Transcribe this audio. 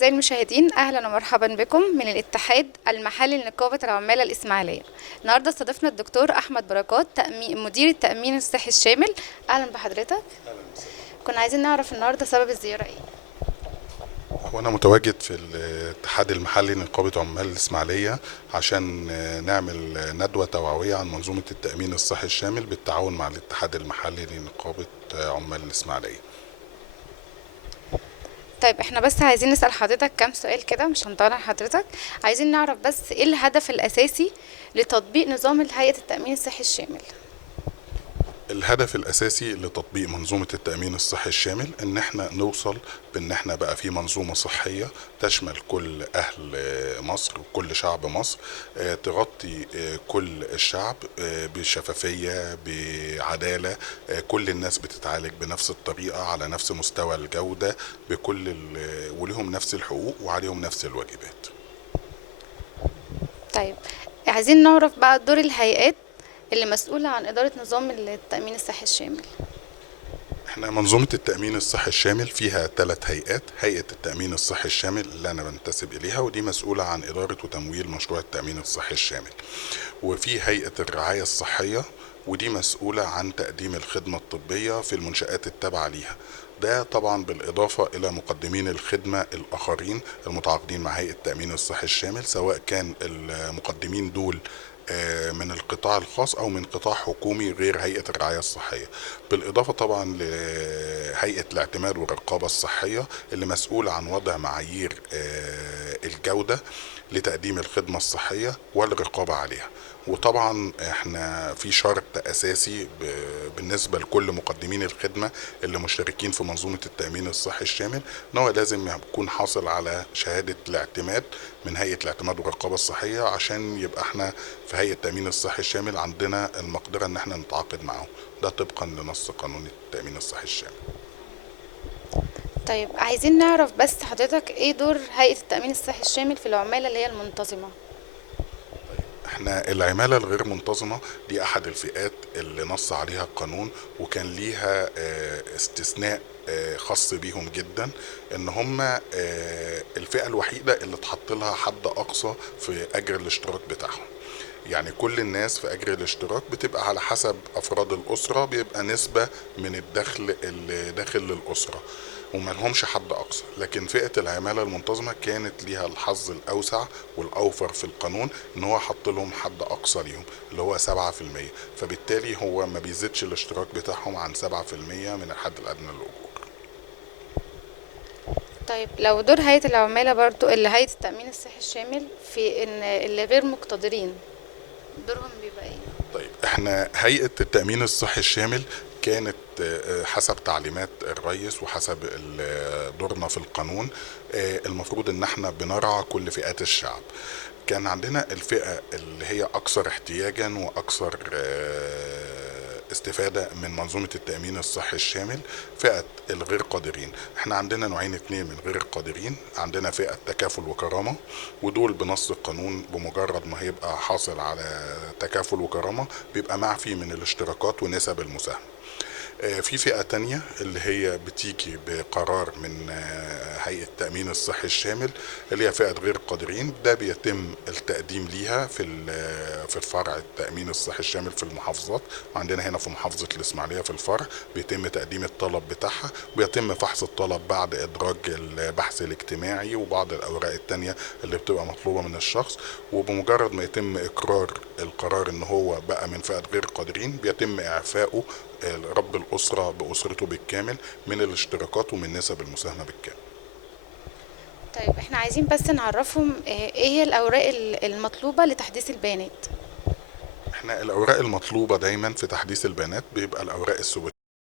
أعزائي المشاهدين، أهلا ومرحبا بكم من الاتحاد المحلي لنقابة العمال الإسماعيلية. النهاردة استضفنا الدكتور أحمد بركات مدير التأمين الصحي الشامل. أهلا بحضرتك. كنا عايزين نعرف النهاردة سبب الزيارة إيه؟ وأنا متواجد في الاتحاد المحلي لنقابة عمال الإسماعيلية عشان نعمل ندوة توعوية عن منظومة التأمين الصحي الشامل بالتعاون مع الاتحاد المحلي لنقابة عمال الإسماعيلية. طيب احنا بس عايزين نسأل حضرتك كام سؤال كده، مش هنطول على حضرتك. عايزين نعرف بس ايه الهدف الأساسي لتطبيق نظام هيئة التأمين الصحي الشامل؟ الهدف الأساسي لتطبيق منظومة التأمين الصحي الشامل إن احنا نوصل بإن احنا بقى في منظومة صحية تشمل كل أهل مصر وكل شعب مصر، تغطي كل الشعب بشفافية بعدالة، كل الناس بتتعالج بنفس الطريقة على نفس مستوى الجودة ولهم نفس الحقوق وعليهم نفس الواجبات. طيب عايزين نعرف بقى دور الهيئات اللي مسؤولة عن إدارة نظام التأمين الصحي الشامل. احنا منظومة التأمين الصحي الشامل فيها 3 هيئات. هيئة التأمين الصحي الشامل اللي أنا بنتسب إليها ودي مسؤولة عن إدارة وتمويل مشروع التأمين الصحي الشامل، وفي هيئة الرعاية الصحية ودي مسؤولة عن تقديم الخدمة الطبية في المنشآت التابعة ليها. ده طبعا بالإضافة إلى مقدمين الخدمة الآخرين المتعاقدين مع هيئة التأمين الصحي الشامل، سواء كان المقدمين دول من القطاع الخاص أو من قطاع حكومي غير هيئة الرعاية الصحية، بالإضافة طبعا لهيئة الاعتماد والرقابة الصحية اللي مسؤولة عن وضع معايير الجودة لتقديم الخدمة الصحية والرقابة عليها. وطبعا احنا في شرط اساسي بالنسبة لكل مقدمين الخدمة اللي مشتركين في منظومة التأمين الصحي الشامل، ان هو لازم يكون حاصل على شهادة الاعتماد من هيئة الاعتماد والرقابة الصحية عشان يبقى احنا في هيئة التأمين الصحي الشامل عندنا المقدرة ان احنا نتعاقد معاهم، ده طبقا لنص قانون التأمين الصحي الشامل. طيب عايزين نعرف بس حضرتك ايه دور هيئة التأمين الصحي الشامل في العمالة اللي هي المنتظمة؟ احنا العمالة الغير منتظمة دي احد الفئات اللي نص عليها القانون، وكان ليها استثناء خاص بيهم جدا، ان هم الفئة الوحيدة اللي اتحط لها حد اقصى في اجر الاشتراك بتاعهم. يعني كل الناس في اجر الاشتراك بتبقى على حسب افراد الاسرة، بيبقى نسبة من الدخل اللي داخل للاسرة وما لهمش حد اقصى. لكن فئة العمالة المنتظمة كانت ليها الحظ الاوسع والاوفر في القانون، ان هو حط لهم حد اقصى ليهم اللي هو 7%، فبالتالي هو ما بيزيدش الاشتراك بتاعهم عن 7% من الحد الادنى للاجور. طيب لو دور هيئة العمالة برضو اللي هيئة التأمين الصحي الشامل في ان اللي غير مقتدرين، دورهم بيبقى ايه؟ طيب احنا هيئة التأمين الصحي الشامل كانت حسب تعليمات الرئيس وحسب دورنا في القانون المفروض ان احنا بنرعى كل فئات الشعب. كان عندنا الفئة اللي هي اكثر احتياجا واكثر استفادة من منظومة التأمين الصحي الشامل، فئة الغير قادرين. احنا عندنا نوعين اتنين من غير القادرين، عندنا فئة تكافل وكرامة، ودول بنص القانون بمجرد ما هيبقى حاصل على تكافل وكرامة بيبقى معفي من الاشتراكات ونسب المساهمة. في فئة تانية اللي هي بتيجي بقرار من هيئة التأمين الصحي الشامل اللي هي فئة غير قادرين، ده بيتم التقديم ليها في الفرع التأمين الصحي الشامل في المحافظات. وعندنا هنا في محافظة الإسماعيلية في الفرع بيتم تقديم الطلب بتاعها، ويتم فحص الطلب بعد إدراج البحث الاجتماعي وبعض الأوراق التانية اللي بتبقى مطلوبة من الشخص. وبمجرد ما يتم إقرار القرار إن هو بقى من فئة غير قادرين بيتم إعفائه رب الأسرة بأسرته بالكامل من الاشتراكات ومن نسب المساهمة بالكامل. طيب احنا عايزين بس نعرفهم ايه هي الأوراق المطلوبة لتحديث البيانات؟ احنا الأوراق المطلوبة دايما في تحديث البيانات بيبقى الأوراق الثبوتية